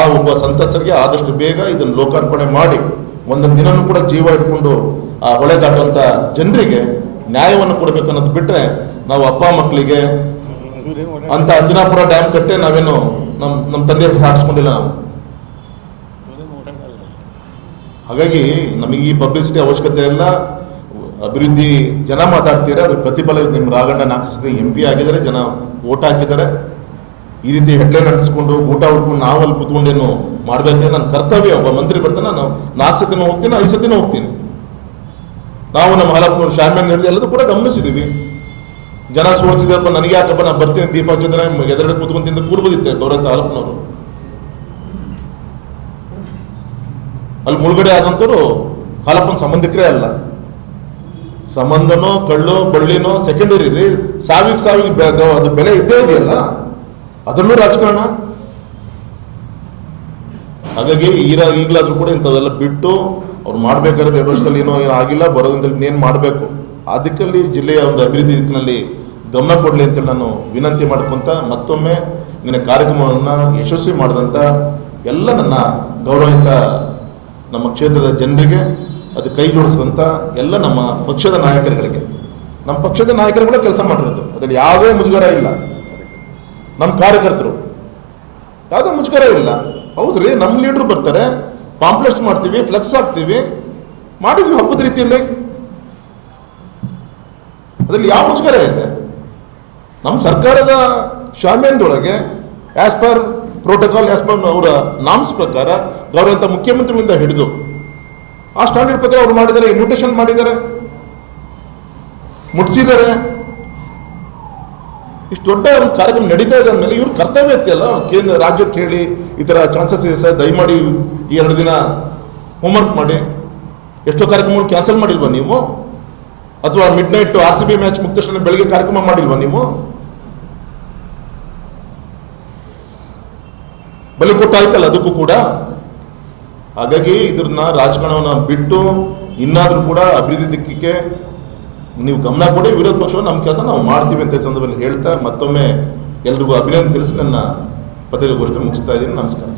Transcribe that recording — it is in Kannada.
ಆ ಒಬ್ಬ ಸಂತಸರಿಗೆ ಆದಷ್ಟು ಬೇಗ ಇದನ್ನು ಲೋಕಾರ್ಪಣೆ ಮಾಡಿ ಒಂದೊಂದು ದಿನನೂ ಕೂಡ ಜೀವ ಇಟ್ಕೊಂಡು ಆ ಹೊಳೆ ದಾಟುವಂಥ ಜನರಿಗೆ ನ್ಯಾಯವನ್ನು ಕೊಡಬೇಕು ಅನ್ನೋದು ಬಿಟ್ಟರೆ ನಾವು ಅಪ್ಪ ಮಕ್ಕಳಿಗೆ ಅಂತ ಅಂಜನಾಪುರ ಡ್ಯಾಮ್ ಕಟ್ಟೆ ನಾವೇನು ನಮ್ಮ ತಂದೆಯವ್ರು ಸಾಗಿಸ್ಕೊಂಡಿಲ್ಲ ನಾವು. ಹಾಗಾಗಿ ನಮಗೆ ಈ ಪಬ್ಲಿಸಿಟಿ ಅವಶ್ಯಕತೆ ಇಲ್ಲ. ಅಭಿವೃದ್ಧಿ ಜನ ಮಾತಾಡ್ತೀರಾ, ಅದ್ರ ಪ್ರತಿಫಲ ನಿಮ್ಮ ರಾಘಣ್ಣ ನಾಲ್ಕು MP ಆಗಿದ್ದಾರೆ, ಜನ ಓಟ್ ಹಾಕಿದ್ದಾರೆ. ಈ ರೀತಿ ಹೆಡ್ಲೈನ್ ಅಂಟಿಸ್ಕೊಂಡು ಊಟ ಉಟ್ಕೊಂಡು ನಾವು ಅಲ್ಲಿ ಕೂತ್ಕೊಂಡೇನು ಮಾಡಬೇಕೆ ನನ್ನ ಕರ್ತವ್ಯ. ಒಬ್ಬ ಮಂತ್ರಿ ಬರ್ತಾನೆ, ನಾವು 4 ಸತಿನೂ ಹೋಗ್ತೀನಿ, 5 ಸತಿನೂ ಹೋಗ್ತೀನಿ. ನಾವು ನಮ್ಮ ಹಾಲಪ್ಪನವ್ರು ಶಾಮ್ಯಾನ್ ಹಿಡಿದು ಎಲ್ಲದೂ ಕೂಡ ಗಮನಿಸಿದ್ದೀವಿ. ಜನ ಸೋಲಿಸಿದಪ್ಪ, ನನಗೆ ಯಾಕಪ್ಪ ನಾನು ಬರ್ತೀನಿ ದೀಪ ಹಚ್ಚೋದ್ರೆ ಎದುರುಗಡೆ ಕೂತ್ಕೊಂತಿಂದ ಕೂರ್ಬೋದಿತ್ತೆ ಗೌರವಂತ ಹಾಲಪ್ಪನವರು. ಅಲ್ಲಿ ಮುಳುಗಡೆ ಆದಂತರು ಹಾಲಪ್ಪನ ಸಂಬಂಧಿಕರೇ ಅಲ್ಲ. ಸಂಬಂಧನೋ ಕಳ್ಳು ಬಳ್ಳಿನೋ ಸೆಕೆಂಡರಿ ರೀ. ಸಾವಿಗೆ ಅದು ಬೆಲೆ ಇದ್ದೇ ಇದೆಯಲ್ಲ, ಅದರಲ್ಲೂ ರಾಜಕಾರಣ. ಹಾಗಾಗಿ ಈಗಲಾದ್ರೂ ಕೂಡ ಇಂಥವೆಲ್ಲ ಬಿಟ್ಟು ಅವ್ರು ಮಾಡ್ಬೇಕಾದ್ರೆ 2 ವರ್ಷದಲ್ಲಿ ಏನೋ ಆಗಿಲ್ಲ, ಬರೋದ್ರಿಂದ ಇನ್ನೇನು ಮಾಡಬೇಕು, ಆ ದಿಕ್ಕಲ್ಲಿ ಜಿಲ್ಲೆಯ ಒಂದು ಅಭಿವೃದ್ಧಿ ದಿಕ್ಕಿನಲ್ಲಿ ಗಮನ ಕೊಡಲಿ ಅಂತೇಳಿ ನಾನು ವಿನಂತಿ ಮಾಡ್ಕೊಂತ ಮತ್ತೊಮ್ಮೆ ನಿನ್ನ ಕಾರ್ಯಕ್ರಮವನ್ನು ಯಶಸ್ವಿ ಮಾಡಿದಂಥ ಎಲ್ಲ ನನ್ನ ಗೌರವಿತ ನಮ್ಮ ಕ್ಷೇತ್ರದ ಜನರಿಗೆ, ಅದು ಕೈ ಜೋಡಿಸಿದಂಥ ಎಲ್ಲ ನಮ್ಮ ಪಕ್ಷದ ನಾಯಕರುಗಳಿಗೆ, ನಮ್ಮ ಪಕ್ಷದ ನಾಯಕರುಗಳ ಕೆಲಸ ಮಾಡಿರೋದು, ಅದರಲ್ಲಿ ಯಾವುದೇ ಮುಜುಗರ ಇಲ್ಲ. ನಮ್ಮ ಕಾರ್ಯಕರ್ತರು ಯಾವುದೇ ಮುಜುಗರ ಇಲ್ಲ. ಹೌದ್ರಿ, ನಮ್ಮ ಲೀಡರ್ ಬರ್ತಾರೆ, ಪಾಂಪ್ಲೆಟ್ಸ್ ಮಾಡ್ತೀವಿ, ಫ್ಲೆಕ್ಸ್ ಹಾಕ್ತೀವಿ, ಮಾಡಿದ್ವಿ ಹಬ್ಬದ ರೀತಿಯಲ್ಲಿ. ಅದರಲ್ಲಿ ಯಾವ ಮುಜುಗರ ಇದೆ? ನಮ್ಮ ಸರ್ಕಾರದ ಶಾಮ್ಯಾನದೊಳಗೆ as per protocol, as per ಅವರ ನಾಮ್ಸ್ ಪ್ರಕಾರ ಗೌರವಂತ ಮುಖ್ಯಮಂತ್ರಿಗಳಿಂದ ಹಿಡಿದು ಆ ಸ್ಟ್ಯಾಂಡರ್ಡ್ ಪ್ರಕಾರ ಅವ್ರು ಮಾಡಿದ್ದಾರೆ, ಇನ್ವಿಟೇಷನ್ ಮಾಡಿದ್ದಾರೆ, ಮುಟ್ಟಿಸಿದ್ದಾರೆ. ಇಷ್ಟು ದೊಡ್ಡ ಒಂದು ಕಾರ್ಯಕ್ರಮ ನಡೀತಾ ಇದೆ ಅಂದಮೇಲೆ ಇವ್ರ ಕರ್ತವ್ಯ ಇತ್ತಲ್ಲ, ಕೇಂದ್ರ ರಾಜ್ಯಕ್ಕೆ ಹೇಳಿ ಈ ಥರ ಚಾನ್ಸಸ್ ಇದೆ ಸರ್, ದಯಮಾಡಿ ಈ 2 ದಿನ ಹೋಮ್ವರ್ಕ್ ಮಾಡಿ. ಎಷ್ಟೋ ಕಾರ್ಯಕ್ರಮಗಳು ಕ್ಯಾನ್ಸಲ್ ಮಾಡಿಲ್ವಾ ನೀವು? ಅಥವಾ ಮಿಡ್ ನೈಟ್ RCB ಮ್ಯಾಚ್ ಮುಗಿದ ತಕ್ಷಣ ಬೆಳಗ್ಗೆ ಕಾರ್ಯಕ್ರಮ ಮಾಡಿಲ್ವಾ ನೀವು? ಬಲಿ ಕೊಟ್ಟಾಯ್ತಲ್ಲ ಅದಕ್ಕೂ ಕೂಡ. ಹಾಗಾಗಿ ಇದ್ರನ್ನ ರಾಜಕಾರಣವನ್ನ ಬಿಟ್ಟು ಇನ್ನಾದ್ರೂ ಕೂಡ ಅಭಿವೃದ್ಧಿ ದಿಕ್ಕಿಗೆ ನೀವು ಗಮನ ಕೊಡಿ. ವಿರೋಧ ಪಕ್ಷವನ್ನು ನಮ್ಮ ಕೆಲಸ ನಾವು ಮಾಡ್ತೀವಿ ಅಂತ ಸಂದರ್ಭದಲ್ಲಿ ಹೇಳ್ತಾ ಮತ್ತೊಮ್ಮೆ ಎಲ್ರಿಗೂ ಅಭಿನಂದನೆ ತಿಳಿಸಿ ನನ್ನ ಪತ್ರಿಕಾಗೋಷ್ಠಿ ಮುಗಿಸ್ತಾ ಇದ್ದೀನಿ. ನಮಸ್ಕಾರ.